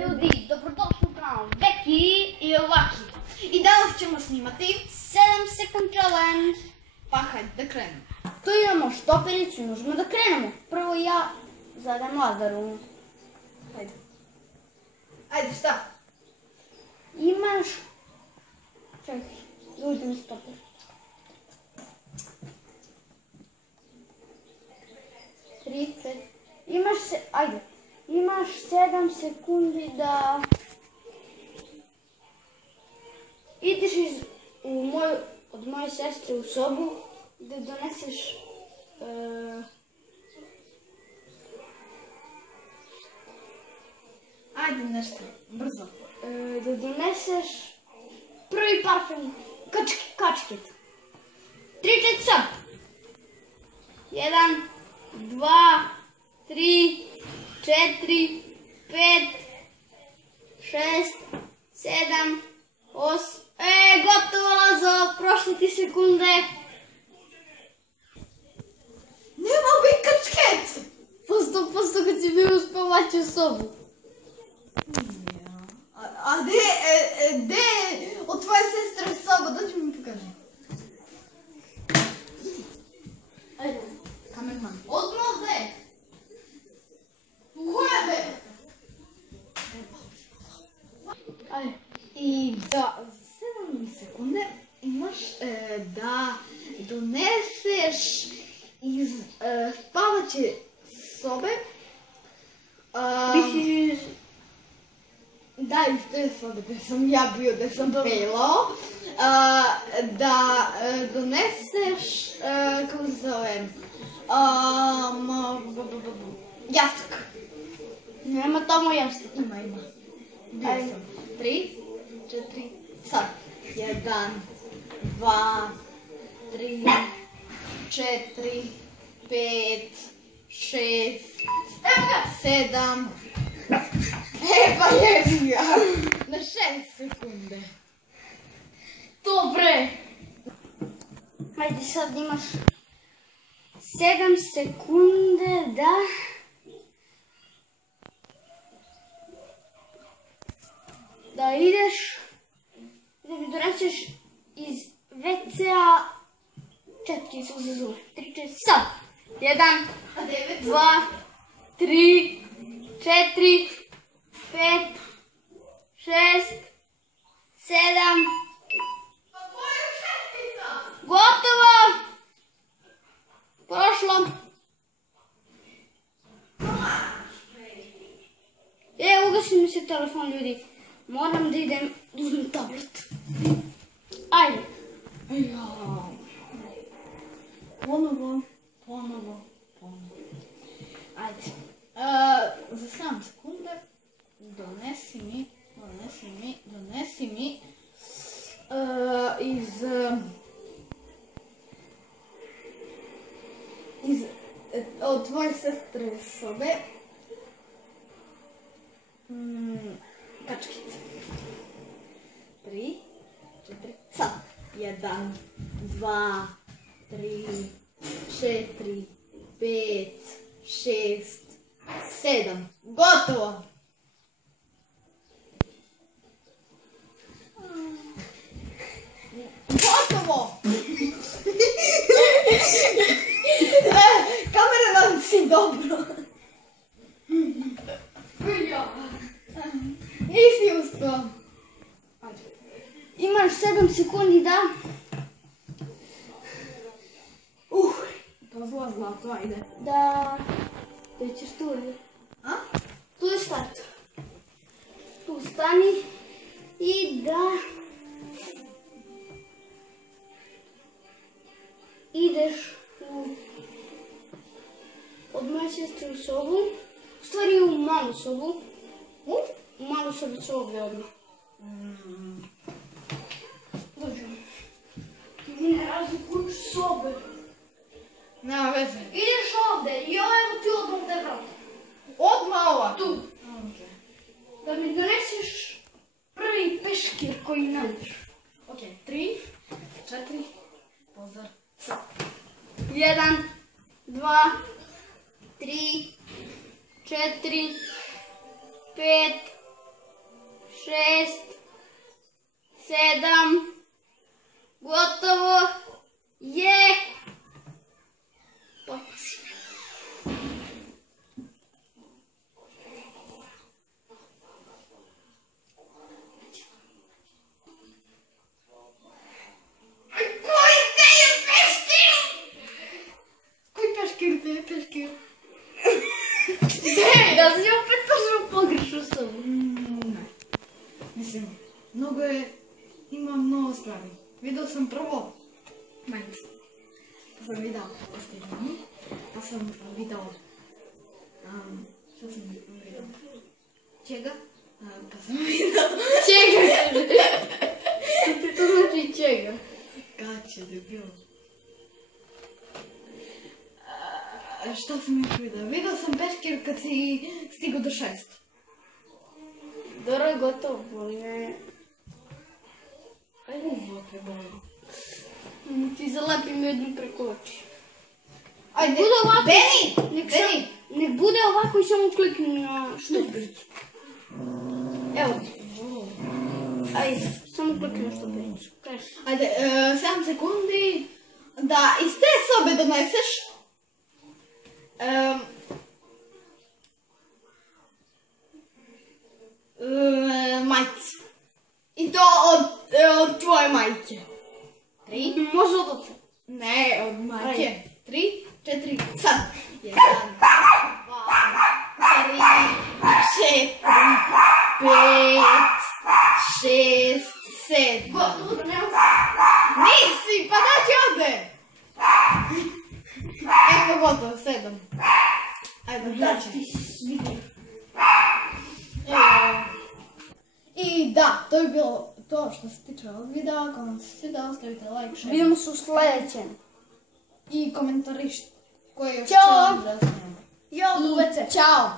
Ljudi, dobrodošli u kanal Beki i Laki. I danas ćemo snimati 7 second challenge. Pa hajde da krenemo. Tu imamo štopericu i možemo da krenemo. Prvo ja zadam Lazaru. Hajde. Ajde, šta? Imaš... Čekaj, uzmi stoper. Imaš 7 sekundi da ideš od moje sestre u sobu da doneseš Ajde nešto, brzo. Da doneseš prvi parfem, kačket. 3, 4, sad. 1, 2, 3, 4, 5, 6, 7, 8. Gotovo, Lazo, prošle ti sekunde. Nema bi kačket! Posto kad si bio uspavaći u sobu. A gde od tvoje sestre soba? Dođi mi pokaži. Ajde. Kamerman. Odmah gde? Koja gde? Ajde. I za 7 sekunde imaš da doneseš iz spavaće sobe da, iz te sobe gde sam ja bio, gde sam pelao, da doneseš, kako se zove, jastuk. Nema tamo jasno. Ima. Bio sam. 3, 4, sad. 1, 2, 3, 4, 5, 6, 7. Pa jebi ga. Na 6 sekunde. Dobre. Ajde, sad imaš 7 sekunde da ideš, da mi doneseš iz WC-a 4 suze zube. 3, 4, sad. 1, 2, 3, 4, 5, 6, 7. Gotovo! Prošlo! Ugasi mi se telefon, ljudi. Moram da idem da uzmem tablet. Ajde. Ponovo. Ajde. Za 7 sekunde donesi mi od tvoje sestre sobe kačkice. 3, 4, sad. 1, 2, 3, 4, 5, 6, 7. Gotovo! Gotovo! Kameraman si dobro. Nisi uspio. Imaš 7 sekundi da... To zlo zlato, ajde. Da ćeš tu ovdje. A? Tu je start. Tu stani i da ideš od moje sestre u sobu, u stvari u malu sobu. U malu sobicu ovdje odmah. Dođu. Ti ne razlikuješ sobe. Nema veze. Ideš ovdje i evo ti odmah ovdje vrata. Odmah ova. Tu. Da mi doneseš prvi peškir koji nađeš. Ok, 3, 4, pozor. 1, 2, 3, 4, 5, 6, 7, gotovo je. Počinjemo. Peškir. Da si opet točno pogrešio sam. Ne. Mislim, ima mnogo stvari. Vidio sam prvo majicu. Pa sam vidio postiranu. Pa sam vidio... Što sam vidio? Čega? Pa sam vidio... Čega? Što ti to znači čega? Kače, debil. Šta sam još vidio? Vidio sam Peškir kad si stigao do 6. Dobro je gotovo, boli me. Ajde, te boli. Ti zalepim jednu preko oči. Ajde, Bude ovako. Beni! Nek bude ovako i samo klikni na štopericu. Evo. Ajde, samo klikni na štopericu. Ajde, 7 sekundi da iz te sobe doneseš majicu. I to od tvoje majke. 3. Može od oca. Ne, od majke. 3, 4, sad. 1, 2, 3, 4, 5, 6, 7. Gotovo, nema. Nisi, pa da ti ode. Evo gotovo, 7. Ajde, daće. I da, to je bilo to što se tiče ovog videa. Ako vam se sviđa, ostavite like, share. Vidimo se u sljedećem. I komentarište koje još Ćao. želim da snimam. Ja, I ćao.